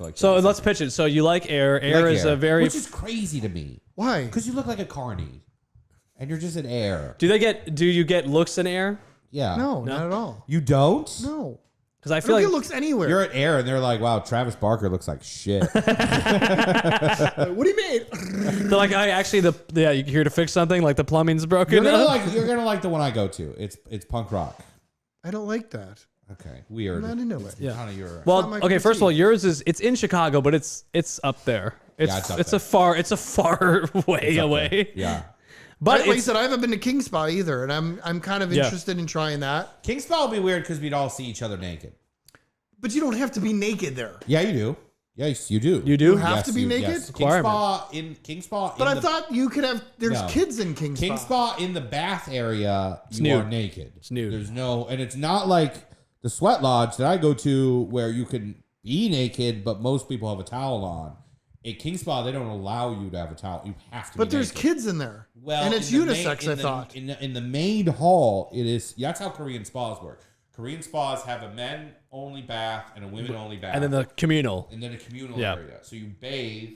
feel like. So let's pitch it. So you like air. Air is a very... Which is crazy to me. Why? Because you look like a carny. And you're just in air. Do you get looks in air? Yeah. No, not at all. You don't? No. Because I feel like it looks anywhere. You're at air and they're like, wow, Travis Barker looks like shit. What do you mean? they're like, you here to fix something? Like the plumbing's broken. You're gonna like the one I go to. It's punk rock. I don't like that. Okay, weird. I'm not into it. Yeah. Kind of your. Well, okay. First of all, yours it's in Chicago, but it's up there. It's a far way away. Yeah. But like I said, I haven't been to King Spa either, and I'm kind of interested in trying that. King Spa will be weird because we'd all see each other naked. But you don't have to be naked there. Yeah, you do. Yes, you do. You do? You have to be naked? Yes. King Spa. But I thought you could have. There's kids in King Spa. King Spa in the bath area. You are naked. It's nude. There's no, and it's not like the sweat lodge that I go to where you can be naked, but most people have a towel on. At King Spa, they don't allow you to have a towel. You have to. But be there's naked. kids in there. Well, and it's unisex. I thought in the main hall, it is. That's how Korean spas work. Korean spas have a men only bath and a women only bath, and then the communal, area. So you bathe,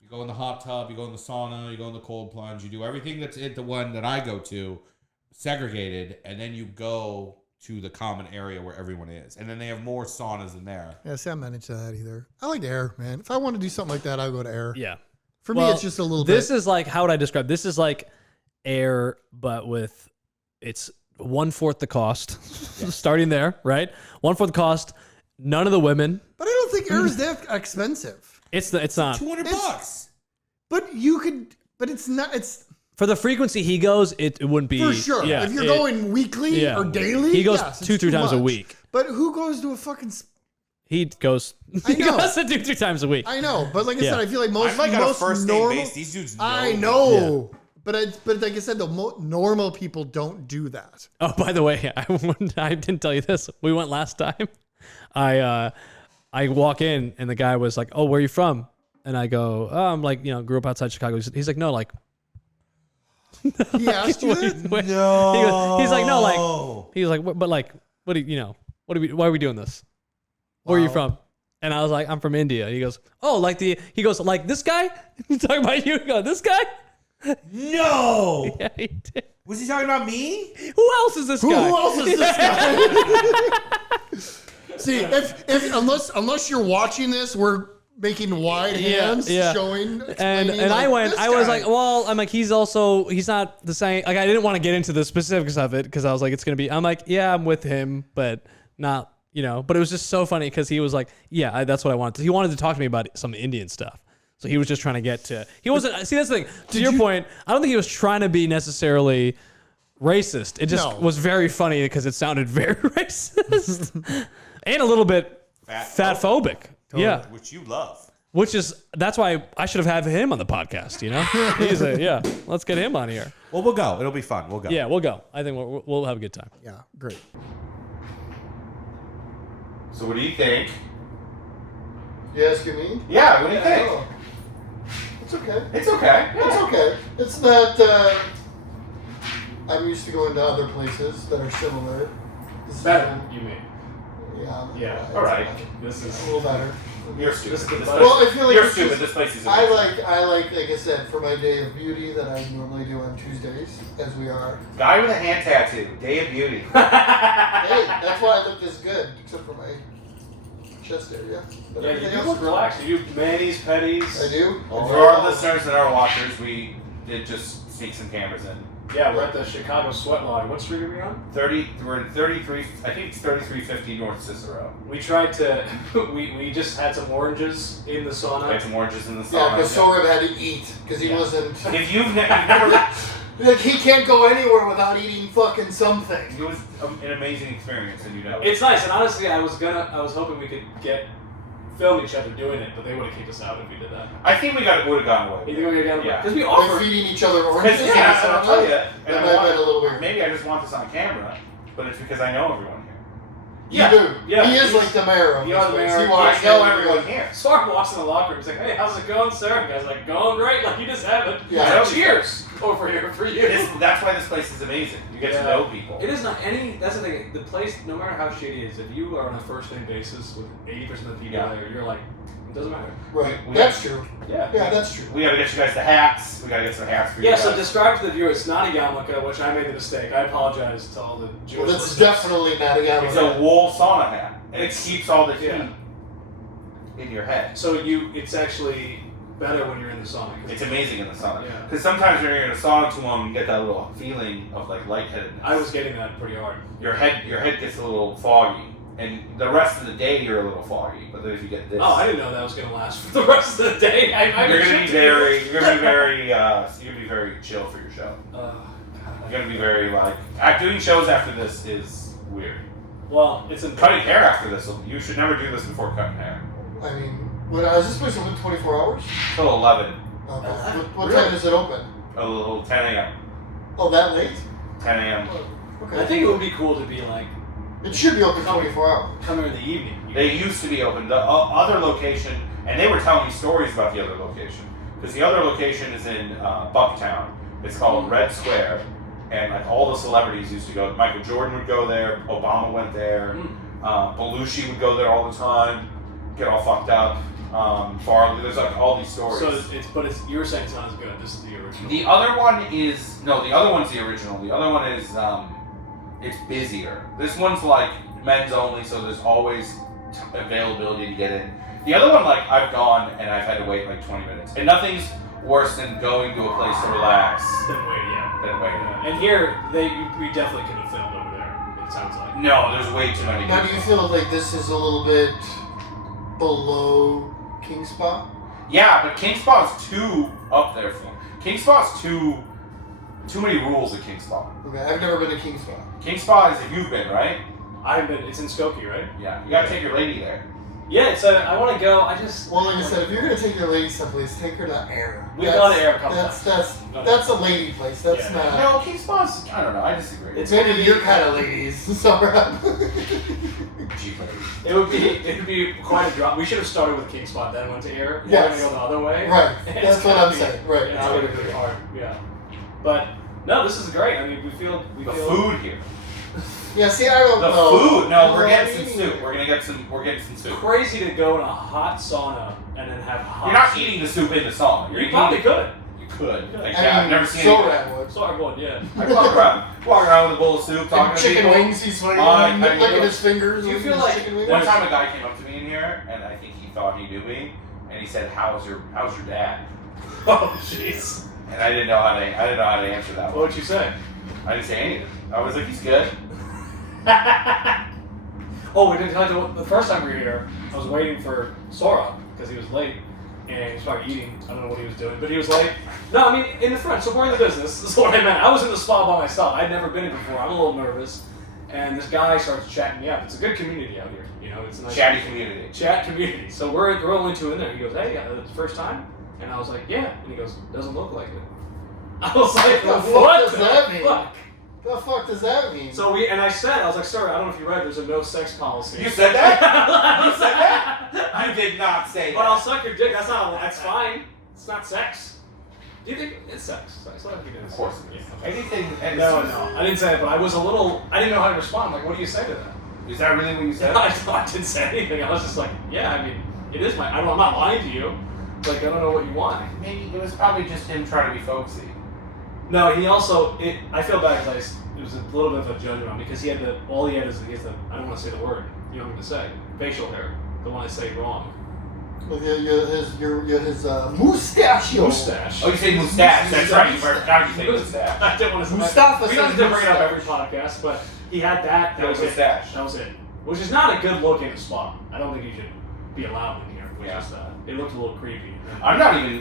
you go in the hot tub, you go in the sauna, you go in the cold plunge, you do everything that's at the one that I go to, segregated, and then you go to the common area where everyone is. And then they have more saunas in there. Yeah, see, I'm not into that either. I like air, man. If I want to do something like that, I'll go to air. Yeah. For me, it's just a little bit. This is like, how would I describe? This is like air, but with, it's 1/4 the cost. Starting there, right? 1/4 the cost. None of the women. But I don't think air is that expensive. It's not. $200. But you could, but it's not, it's. For the frequency he goes, it wouldn't be. For sure. Yeah, if you're going weekly or daily, he goes yes, 2-3 times a week. But who goes to a fucking... He goes to 2-3 times a week. I know, but like I said, I feel like most I'm like on a first name base. These dudes know. I know. Yeah. But like I said, the normal people don't do that. Oh, by the way, I didn't tell you this. We went last time. I walk in and the guy was like, "Oh, where are you from?" And I go, "Oh, I'm like, grew up outside Chicago." He's like, "No, like." He asked you that? No. He's like, "No, like." He's like, "But like, what do you why are we doing this? Where are you from?" And I was like, "I'm from India." He goes, "Oh, like he goes, like this guy?" He's talking about you. He goes, "This guy?" No. Yeah, he did. Was he talking about me? Who else is this guy? Who else is this guy? See, if unless you're watching this, we're making wide hands showing. And I was like, well, I'm like, he's not the same. Like, I didn't want to get into the specifics of it because I was like, I'm like, yeah, I'm with him, but not, but it was just so funny because he was like, yeah, that's what I wanted. He wanted to talk to me about some Indian stuff. So he was just trying to get to, he wasn't, see, that's the thing. To your point, I don't think he was trying to be necessarily racist. It just was very funny because it sounded very racist and a little bit fatphobic. Totally. Yeah. Which you love. That's why I should have had him on the podcast, He's let's get him on here. Well, we'll go. It'll be fun. We'll go. Yeah, we'll go. I think we'll have a good time. Yeah, great. So what do you think? You asking me? Yeah, what do you think? Oh. It's okay. It's okay. Yeah. It's okay. It's not, I'm used to going to other places that are similar. Better, you mean? Yeah. Yeah. All right. This is a little better. You're stupid. Well, I feel like you're stupid. This place is amazing. I like I said, for my day of beauty that I normally do on Tuesdays, as we are. Guy with a hand tattoo. Day of beauty. Hey, that's why I look this good, except for my chest area. But yeah, you everything do else look relaxed. You do manis, petties. I do. For our listeners and our watchers, we did just sneak some cameras in. Yeah, we're at the Chicago Sweat Lodge. What street are we on? We're in 33. I think it's 3350 North Cicero. We tried to. we just had some oranges in the sauna. We had some oranges in the sauna. Yeah, because Sohrab had to eat because he wasn't. If you've never. Like he can't go anywhere without eating fucking something. It was an amazing experience, and It's nice, and honestly, I was hoping we could film each other doing it, but they would have kicked us out if we did that. I think we would have gotten away. You think we would have gotten away? Because we They're offered feeding each other oranges. Yeah, I'll tell you. That might have been a little weird. Maybe I just want this on camera, but it's because I know everyone here. You do. Yeah. He is like the mayor of You this are the place. mayor. He walks I know in, everyone here. Sark walks in the locker room. He's like, "Hey, how's it going, sir?" And the guy's like, "Going great, like you just have it." Yeah. He's like, cheers. over here for you. That's why this place is amazing. You get to know people. It is not any. That's the thing. The place, no matter how shady it is, if you are on a first name basis with 80% of the people there, you're like, it doesn't matter. Right. That's true. Yeah. Yeah, that's true. We gotta get you guys the hats. We gotta get some hats for you Yeah. guys. So describe to the viewer. It's not a yarmulke, which I made the mistake. I apologize to all the Jewish. Well, that's listeners. definitely not a It's yarmulke. a wool sauna hat, and it keeps all the heat Yeah. in your head. So it's actually better when you're in the sauna. It's amazing in the sauna. Yeah. Because sometimes when you're in a sauna too long, you get that little feeling of like lightheadedness. I was getting that pretty hard. Your head gets a little foggy, and the rest of the day you're a little foggy. But then if you get this, Oh, I didn't know that was going to last for the rest of the day. you're gonna be very chill for your show. You're gonna be very like doing shows after this is weird. Well, it's in Cutting hair after this, you should never do this before cutting hair. I mean, is this place open 24 hours? Till 11, Okay. 11? What time is it open? a little 10 a.m. Oh, that late? 10 a.m. Okay. I think it would be cool to be like, It should be open 24 hours. come here in the evening. They used to be open. The other location, and they were telling me stories about the other location. Because the other location is in Bucktown. It's called Red Square. And like all the celebrities used to go. Michael Jordan would go there. Obama went there. Belushi would go there all the time. Get all fucked up. Farley. There's like all these stories. So you were saying it's not as good. This is the original. The other one is the other one's the original. The other one is it's busier. This one's like men's only, so there's always availability to get in. The other one, like I've gone and I've had to wait like 20 minutes, and nothing's worse than going to a place to relax Then wait, yeah. than waiting. Yeah. And here, we definitely could have filmed over there. It sounds like. No, there's way too many. Now, do people. you feel like this is a little bit below King Spot? Yeah, but King Spot's too up there for me. King Spot's too many rules at King Spot. Okay, I've never been to King Spot. King Spot is if you've been, right? I've been. It's in Skokie, right? Yeah, you gotta take your lady there. Yeah. It's I want to go. I just. Well, like I said, if you're gonna take your lady someplace, take her to Air. We've gone to Air a couple That's times. that's a lady place. That's Yeah. not. No, King Spot's. I don't know. I disagree. It's Maybe your kind of ladies. Sohrab. cheap ladies. It would be quite a drop. We should have started with King Spot, then went to Air. We're Yes. gonna go the other way. Right. And That's it's what gonna I'm be- saying. Right. Yeah, it's gonna be hard. Yeah. But no, this is great. I mean, we feel The food here. Yeah. See, I don't The know. food. No, we're I getting some mean, soup. We're getting some soup. crazy to go in a hot sauna and then have hot. You're not soup. eating the soup in the sauna. You're You eating probably could. You could. could. Like, I yeah, I've mean, never seen anything. Sohrab would. Sorry, boy. Yeah. I walk around with a bowl of soup, talking And to chicken people. wings, he's like How you licking doing? his fingers. Do you licking feel his like chicken wings. one time a guy came up to me in here, and I think he thought he knew me, and he said, "How's your dad?" Oh, jeez. And I didn't know how to answer that What one. would you say? I didn't say anything. I was like, "He's good." Oh, we didn't tell you the first time we were here. I was waiting for Sohrab because he was late and he was probably eating. I don't know what he was doing, but he was late. No, I mean in the front. So we're in the business. That's what I meant. I was in the spa by myself. I'd never been in before. I'm a little nervous, and this guy starts chatting me up. It's a good community out here. You know, it's a nice Chatty community. chat community. So we're only two in there. He goes, "Hey, it's the first time," and I was like, "Yeah," and he goes, "Doesn't look like it." I was like, What the fuck "What does the that mean?" fuck?" The fuck does that mean? So I said, I was like, "Sir, I don't know if you read. There's a no sex policy." You said that? You said that? I did not say But I'll that. suck your dick. That's fine. It's not sex. Do you think it's sex? Sex. Let me get Of it. course it is. Anything. And No, I didn't say it, but I was a little. I didn't know how to respond. Like, what do you say to that? Is that really what you said? I didn't say anything. I was just like, yeah. I mean, it is my. I'm not lying to you. Like, I don't know what you want. Maybe it was probably just him trying to be folksy. No, he also. I feel bad because it was a little bit of a judgment on me because all he had is the. I don't want to say the word. You know what I'm gonna say? Facial hair. The one I say wrong. With his mustachio. Mustache. Oh, you say mustache. That's right. Now you say mustache. I didn't want to. Mustafa We don't says need to bring it up mustache. every podcast, but he had that. That was it. mustache. That was it. Which is not a good look in a spot. I don't think you should be allowed in here. Which Yeah. is it looked a little creepy. I'm not even.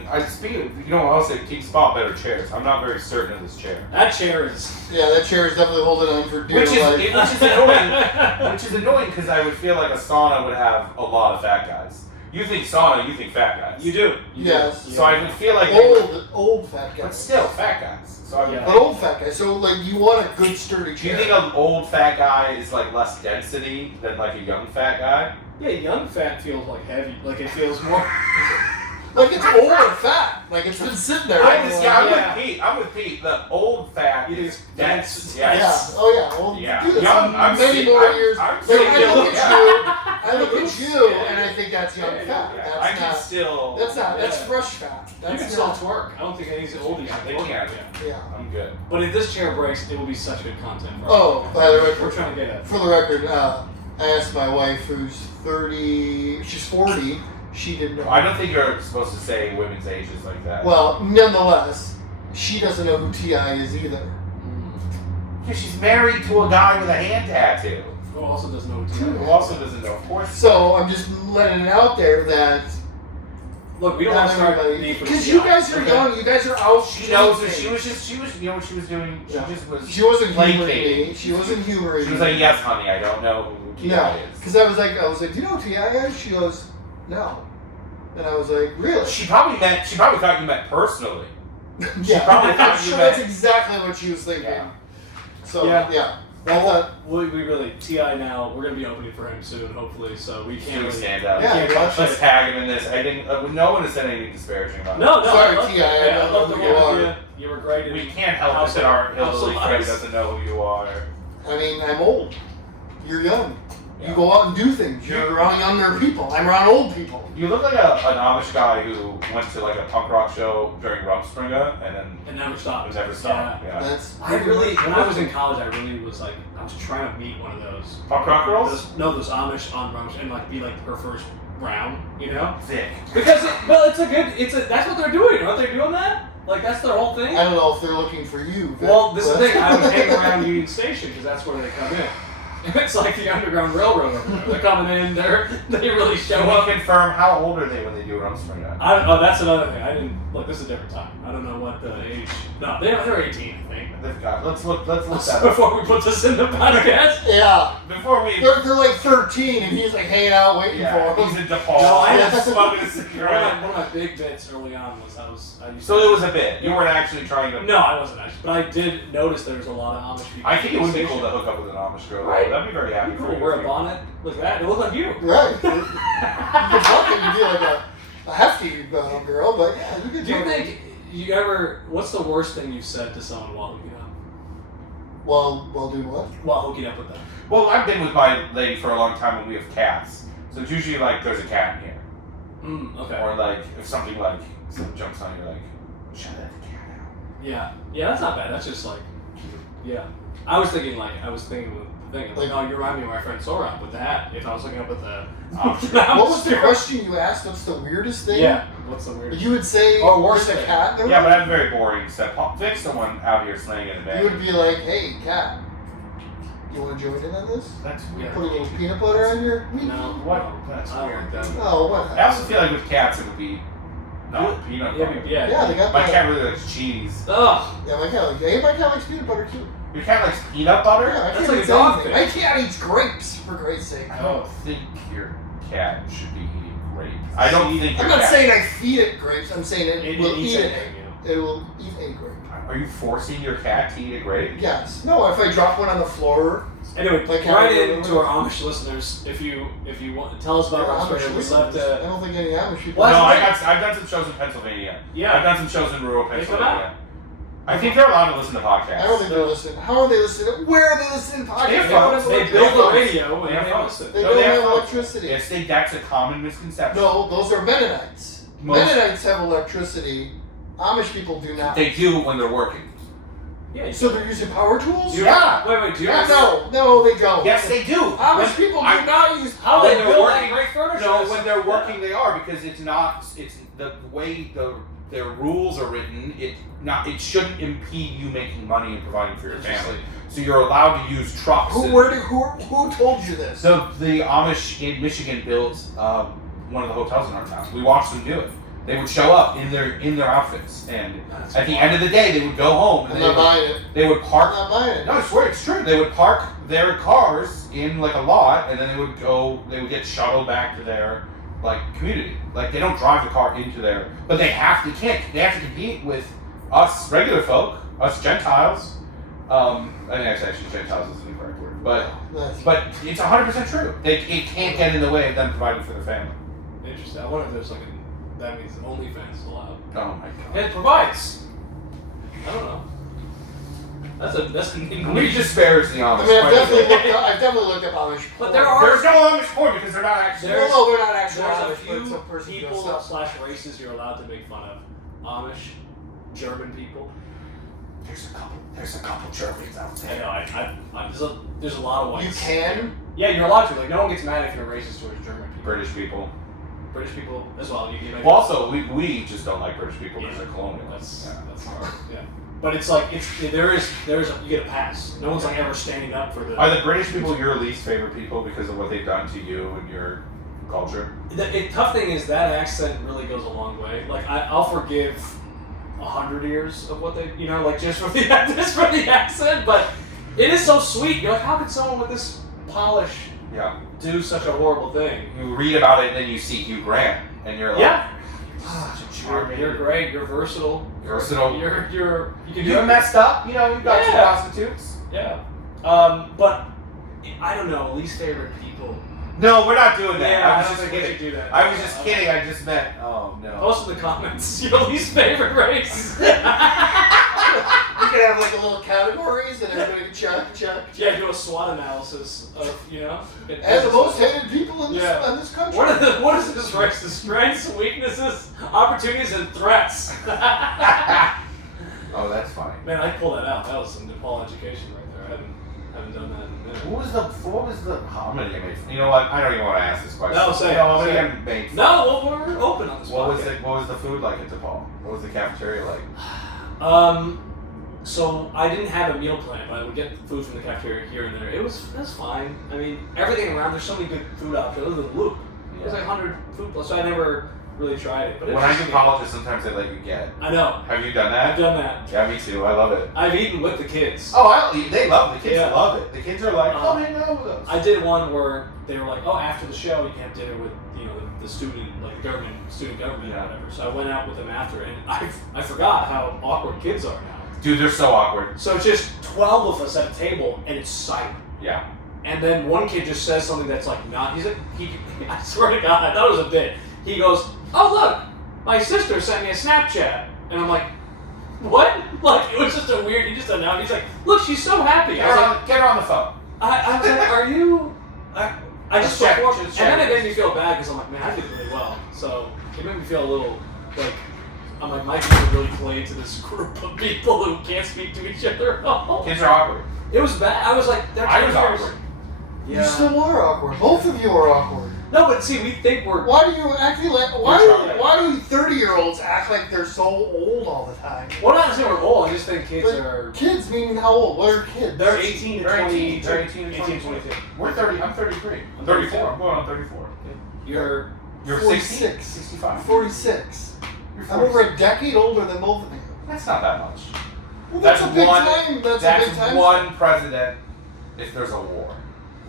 You know, I'll say King Spot better chairs. I'm not very certain of this chair. That chair is. Yeah, that chair is definitely holding on for dear Which life. is annoying. Which is annoying because I would feel like a sauna would have a lot of fat guys. You think sauna, you think fat guys. You do. Yes. So I would feel like Old fat guy. but still fat guys. So I would Yeah. But old fat guy. So like you want a good sturdy Do you chair. think an old fat guy is like less density than like a young fat guy? Yeah, young fat feels like heavy. Like it feels more. Like it's old or fat. Like it's been sitting there. I'm with Pete. The old fat is dense. Yeah. Oh yeah. Well, Yeah. dude, that's Young, I'm many sick. more years. I'm Like, sick. I look at you, and I think that's young fat. That's I can not. still. That's not. That's fresh fat. You That's can still not. twerk. I don't think any of these old guys They twerk can't. yet. Yeah. I'm good. But if this chair breaks, it will be such good content for Oh, us. by the way, We're trying to get it. for the record, I asked my wife, who's 30. She's 40. She didn't know. I don't think you're supposed to say women's ages like that. Well, nonetheless, she doesn't know who T.I. is either. Yeah, she's married to a guy with a hand tattoo. Who also doesn't know what to Who do. also doesn't know, of course. So I'm just letting it out there that Look, we don't want to start need for because TI. you guys are Okay. young. You guys are out. She knows that drinking. she was, you know what she was doing? She Yeah. just was. She wasn't humoring placating. me. She wasn't humoring She was me. like, yes, honey, I don't know who T.I. No, is. because I was like, do you know who T.I. is? She goes, no. And I was like, really? She probably thought you meant personally. Yeah, probably I'm thought you sure meant- that's exactly what she was thinking. Yeah. So Yeah. yeah. Well, we really Ti now. We're gonna be opening for him soon, hopefully. So we can't Can we really stand up? Yeah, can't watch Let's it. tag him in this. I think no one has said anything disparaging about No, no. Sorry, I love, Ti, I yeah, don't I love know the who you work are. with you. You were great. it. We can't help it that our elderly friend doesn't know who you are. I mean, I'm old. You're young. Yeah. You go out and do things. You're around younger people. I'm around old people. You look like an Amish guy who went to like a punk rock show during Rumspringa and then And never stopped. never stopped. Yeah. That's I really, when I was in college, I really was like, I was trying to meet one of those. Punk rock girls? Those Amish on Rumsh and like be like her first round, you know? Thick. Because that's what they're doing. Aren't they doing that? Like that's their whole thing. I don't know if they're looking for you. Vic, Well, this is the but- thing. I would hang around Union Station because that's where they come in. It's like the Underground Railroad over there. They're coming in. They really show Can up. we confirm how old are they when they do Rumspringa? That's another thing. I didn't look. This is a different time. I don't know what the age. No, they're 18, I think. They've got. Let's look that up. Before we put this in the podcast. Yeah. Before we. They're like 13 and he's like hanging out waiting Yeah, for he's them. in DePaul. No, I am smoking a One cigarette. of my big bits early on was I used So to, it was a bit. You weren't actually trying to. No, I wasn't actually, but I did notice there was a lot of Amish people. I think it in would the be cool to station. hook up with an Amish girl. Right. I'd be very happy You for could you. wear a bonnet like that. It looked like you. Right. You could fucking be like a hefty girl, but yeah, you could Do you totally- think you ever? What's the worst thing you've said to someone while hooking up? Well, do what? While hooking up with them. Well, I've been with my lady for a long time and we have cats. So it's usually like there's a cat in here. Okay. Or like if something like jumps on you, like, shut that cat out. Yeah. Yeah, that's not bad. That's just like, yeah. I was thinking with the thing. Like, oh, you remind me of my friend Sohrab with the hat. If I was hooking up with the. What was the question you asked? What's the weirdest thing? Yeah. What's the weirdest? You would say Or worse there's a thing. cat there? Yeah, but I'm very boring. So Vic's the one out here slaying it in bed. You would be like, hey, cat, you want to join in on this? That's weird. Put a little peanut butter on your... No. What? No, That's I don't weird. like that. Oh, what? I also feel like with cats it would be no peanut Yeah, butter. yeah. Yeah, they got My that. cat really likes cheese. Ugh. Yeah, my cat likes... Hey, my cat likes peanut butter too. Your cat likes peanut butter? Yeah, my That's cat like eats a dog anything. thing. My cat eats grapes, for Christ's sake. I don't think your cat should be eating grapes. I don't think your I'm not cat... saying I feed it grapes. I'm saying it will eats eat it. anything, you know. It will eat a grape. Are you forcing your cat to eat a grape? Yes. No, if I drop one on the floor... Anyway, Like write how- in to our Amish listeners if you want. Tell us about Amish Australia. We'd listeners. love I to. don't think any Amish people... Well, No, that's I've done some shows in Pennsylvania. I've Yeah. done some shows in rural They come Pennsylvania. I think they're allowed to listen to podcasts. I don't think they listen. How are they listening? Where are they listening to podcasts? They They don't have They electricity. build the radio They and have they phones. listen. They No, don't they have have phones. electricity. Yes, that's a common misconception. No, those are Mennonites. Most- Mennonites have electricity. Amish people do not. They do when they're working. Yeah. So they're using power tools? Yeah. Wait. Do you Yeah, ever- no, they don't. Yes, they do. Amish people do not use How When they they're build that working- great furniture? No, when they're working, they are because it's the way their rules are written. It shouldn't impede you making money and providing for your family. So you're allowed to use trucks. Who told you this? So the Amish in Michigan built one of the hotels in our town. We watched them do it. They would show up in their outfits, and That's at the end of the day, they would go home and I'm not buying it. they would I'm park. not buying it. No, I swear it's true. They would park their cars in like a lot, and then they would get shuttled back to their like community. Like they don't drive the car into their, but they have to compete with us regular folk, us Gentiles. I think actually Gentiles is the correct word, but it's 100% true. It can't get in the way of them providing for their family. Interesting. I wonder if there's like that means OnlyFans is allowed. Oh my god. It provides. I don't know. That's an We disparage the Amish. I mean, quite I've definitely looked up Amish. But porn. there are There's no Amish porn because they're not actually. There's- No, they're not actually there's Amish, a but it's few a person who does people stuff. / races you're allowed to make fun of. Amish, German people. There's a couple Germans out I there. know. There's a lot of whites. You can. Yeah, you're allowed to. Like, no one gets mad if you're racist towards German people. British people. British people as well. You Well, also, we just don't like British people because Yeah. they're colonial. That's Yeah. hard. Yeah. But it's like you get a pass. No one's like ever standing up for the. Are the British people your least favorite people because of what they've done to you and your culture? The tough thing is that accent really goes a long way. Like I'll forgive 100 years of what they, like just for the accent, but it is so sweet. You're like, how could someone with this polish Yeah. do such a horrible thing? You read about it and then you see Hugh Grant and you're like, Yeah, such a charming. you're great. You're versatile. Versatile. You can do You everything. messed up. You got some Yeah. prostitutes. Yeah. But I don't know. Least favorite people. No, we're not doing that. Yeah, I I was don't just think we kidding. should do that. I was just kidding. I just meant, oh no. Post in the comments your least favorite race. You could have like a little categories and everybody check. Yeah, do a SWOT analysis of And the most hated people in this, Yeah. in this country. What is this race? The strengths, weaknesses, opportunities, and threats. Oh, that's funny. Man, I pulled that out. That was some Nepal education right there. I haven't done that in a minute. What was the how many I made? You know what? I don't even want to ask this question. No, say it, How many say I it. made? No, well, we're open on this. What was podcast. what was the food like at DePaul? What was the cafeteria like? So I didn't have a meal plan, but I would get food from the cafeteria here and there. It was fine. I mean, everything around, there's so many good food options. Other than Luke, it was like 100 food plus. So I never really tried it. But When I do colleges, sometimes they let you get. I know. Have you done I've that? done that. Yeah, me too. I love it. I've eaten with the kids. Oh, I'll eat. They love it. The kids Yeah. love it. The kids are like, come hang out with us. I did one where they were like, oh, after the show, you can have dinner with, the student, like the student government Yeah. or whatever. So I went out with them after, and I forgot how awkward kids are now. Dude, they're so awkward. So it's just 12 of us at a table, and it's silent. Yeah. And then one kid just says something that's like, I swear to God, that was a bit. He goes, oh, look, my sister sent me a Snapchat. And I'm like, what? Like, it was just a weird, he just announced, he's like, look, she's so happy. I was like, Get her on the phone. I was like, are you? I just Check, performed, just and then check. it made me feel bad because I'm like, man, I did really well. So it made me feel a little like I'm like, my people really played to this group of people who can't speak to each other at all. Kids are awkward. It was bad. I was like, they're I was teenagers. awkward. You Yeah. still are awkward. Both of you are awkward. No, but see, we think we're. Why do you act like? You're Why do 30-year-olds act like they're so old all the time? Well, not saying we're old. I just think kids But are. kids meaning how old? What are kids? They're 18 to They're 20. 18, they're 18 to 18 to 22. 22. We're 30. I'm 33. I'm 34. I'm going on 34. You're. You're 46. 60, 65. 46. You're I'm over 46. a decade older than both of you. That's not that much. Well, that's a big one, time. That's That's a big time. one president. If there's a war,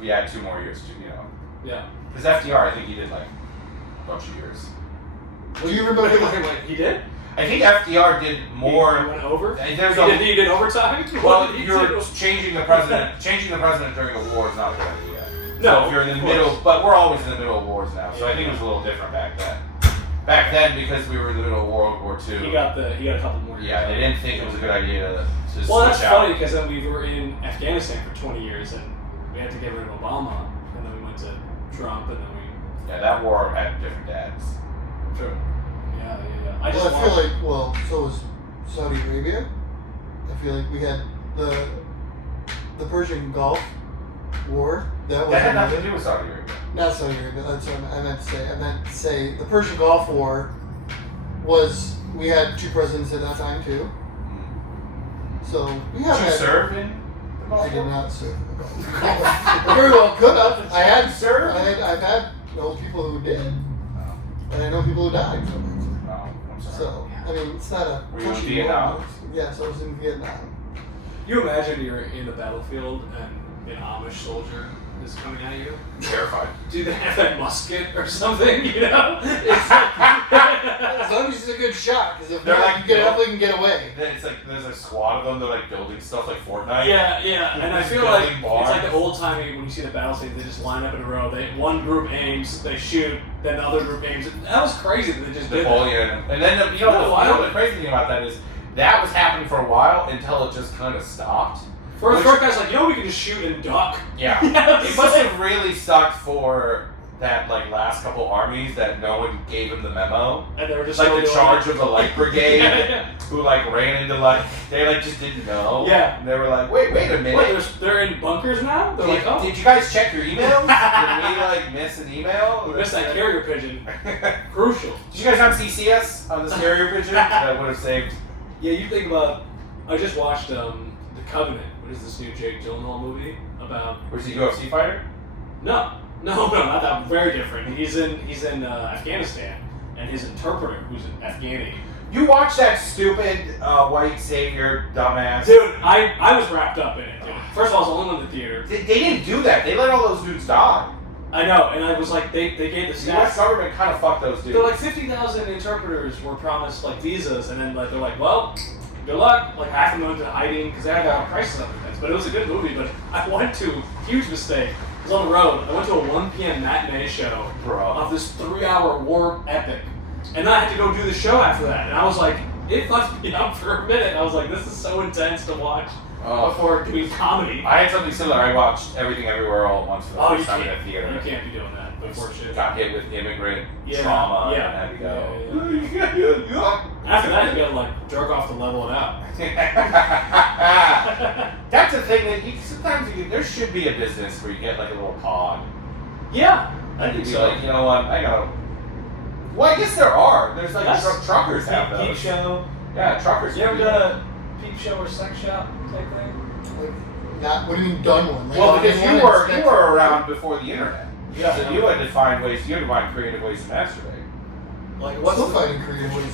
we add 2 more years to Yeah. Because FDR, I think he did like a bunch of years. Do you remember? Wait, he did? I think FDR did He more. went over? There's He did overtime? Well, What did he you're do? changing the president. Changing the president during a war is not a good idea. No, So if you're in the of middle, course. but we're always in the middle of wars now. So I Yeah. think it was a little different back then. Back then, because we were in the middle of World War II. He got a couple more. Yeah, they didn't think it was a good idea to Well, switch that's out. funny because then we were in Afghanistan for 20 years and we had to get rid of Obama, and then we went to Trump, and then we. Yeah, that war had different dads. True. Yeah. I just Well, I want- feel like so was Saudi Arabia. I feel like we had the Persian Gulf War. That was That had nothing to do with Saudi Arabia. not Saudi Arabia. That's what I meant to say. I meant to say the Persian Gulf War was we had 2 presidents at that time too. So we have Did you had. serve in the Gulf I did War? not serve in the Gulf War. I very well could have. I had Serve? I've had people who did, and I know people who died from it. No, I'm sorry. So I mean, it's not a. Were you in touchy Vietnam? moment. Yes, I was in Vietnam. You imagine you're in the battlefield and an Amish soldier is coming at you? Terrified. Do they have that musket or something, you know? It's like, As long as he's a good shot because if They're not, like, you definitely can get away. It's like there's a squad of them. They're like building stuff like Fortnite. Yeah, and I feel Building like bars. it's like the old timey when you see the battle scenes. They just line up in a row. One group aims, they shoot, then the other group aims. That was crazy that they just did that. Napoleon. And then the crazy thing about that is that was happening for a while until it just kind of stopped. First guy's like, we can just shoot and duck. Yeah. It must have really sucked for that like last couple armies that no one gave him the memo. And they were just like slowly the going charge up. of the light brigade who like ran into they like just didn't know. Yeah. And they were like, wait a minute. Wait, they're in bunkers now? They're like, oh. Did you guys check your emails? Did we like miss an email? We missed that carrier pigeon. Crucial. Did you guys not CC us on this carrier pigeon? That would have saved. Yeah, you think about. I just watched The Covenant. What is this new Jake Gyllenhaal movie about? Was he a UFC fighter? No, not that. Very different. He's in Afghanistan, and his interpreter, who's an Afghani. You watched that stupid white savior dumbass. Dude, I was wrapped up in it, dude. First of all, I was the only one in the theater. They didn't do that. They let all those dudes die. I know, and I was like, they gave the The U.S. stats. government kind of fucked those dudes. They're like 50,000 interpreters were promised like visas, and then like they're like, well, good luck. Like half of them went to hiding because they had a crisis on their hands. But it was a good movie. But I went to huge mistake. I was on the road. I went to a 1 p.m. matinee show of this 3-hour war epic, and then I had to go do the show after that. And I was like, it fucked me up for a minute. I was like, this is so intense to watch before doing comedy. I had something similar. I watched Everything Everywhere All at Once for the first time in a theater. You can't be doing that before shit. Got hit with immigrant trauma and had to go. After that, you gotta like jerk off to level it out. That's the thing that sometimes there should be a business where you get like a little pod. Yeah, I And think you'd be so. like, you know what, I gotta. Well, I guess there are. There's like Yes. truckers have Peep those. show. Yeah, truckers. You ever do done that. a peep show or sex shop type thing? Like, not, what do you mean done one? Like, Well, because done you one were around before the internet. Yeah. So you had to find ways. You had to find creative ways to masturbate. Like What's what's still fighting creative ways?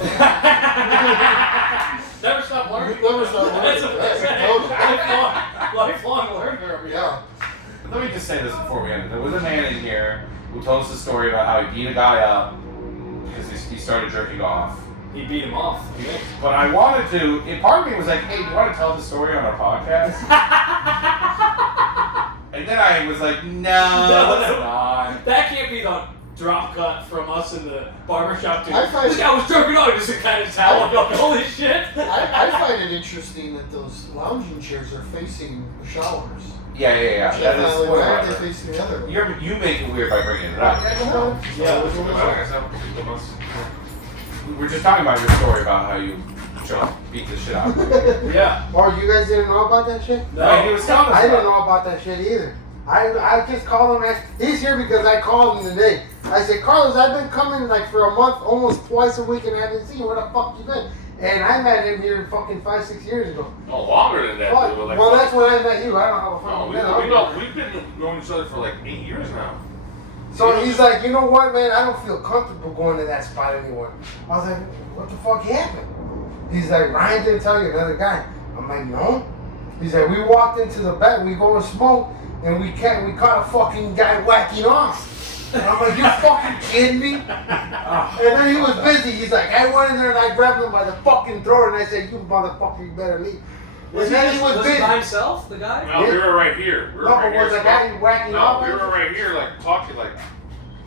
Never stop learning. Never stop learning. That's what I'm saying. Lifelong learner over here. Yeah. Let me just say this before we end it. There was a man in here who told us a story about how he beat a guy up because he started jerking off. He beat him off. But I wanted to, and part of me was like, hey, do you want to tell the story on our podcast? And then I was like, no, let's not. That can't be the drop cut from us in the barbershop, dude. I find- This guy was jerking off, just a kind of towel. I'm like, holy shit. I find it interesting that those lounging chairs are facing the showers. Yeah. That is Definitely why they're whatever. facing the other way. You make it weird by bringing it up. We're just talking about your story about how you beat the shit out of him. Yeah. Oh, you guys didn't know about that shit? No, he was telling us I didn't about know about that shit either. I just called him. He's here because I called him today. I said, Carlos, I've been coming like for a month, almost twice a week, and I haven't seen you. Where the fuck you been? And I met him here fucking 5-6 years ago. No, longer than that. Fuck. Dude. Like, Well, that's when I met you. I don't know how no, fucking we've been knowing each other for like 8 years now. So he's like, you know what, man? I don't feel comfortable going to that spot anymore. I was like, what the fuck happened? He's like, Ryan didn't tell you, another guy. I'm like, no. He's like, we walked into the back, we go to smoke, and we caught a fucking guy whacking off. And I'm like, you fucking kidding me? And then he was busy. He's like, I went in there and I grabbed him by the fucking throat and I said, you motherfucker, you better leave. And then he was busy. by himself, the guy? No, we were right here. We were No, right but here. was the guy whacking No, off? we were right here, like talking, like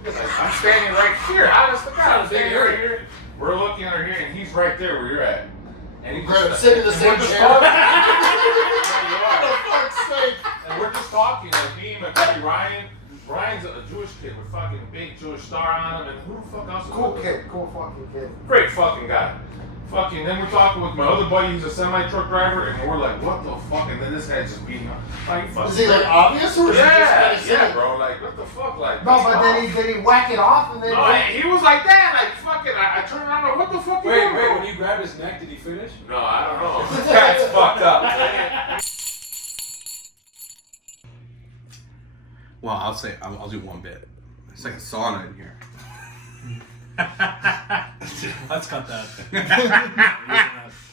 I'm standing right here. Honest to God, I'm standing right here. We're looking over here, and he's right there where you're at. And he's We're sitting in the same chair. And we're just talking, like me and my buddy Ryan. Ryan's a Jewish kid with fucking big Jewish star on him, and who the fuck else? Cool kid, cool fucking kid. Great fucking guy. Fucking, then we're talking with my other buddy, he's a semi-truck driver, and we're like, what the fuck? And then this guy's just beating up. Like, fucking Is he like obvious or is he just kind of yeah, silly? bro. Like, what the fuck? Like, No, but then he whack it off and then. No, he was like that. Like, fucking, I turned around, like, what the fuck you Wait, doing, bro? when you grabbed his neck, did he finish? No, I don't know. That's fucked up. Well, I'll do one bit. It's like a sauna in here. Let's cut that.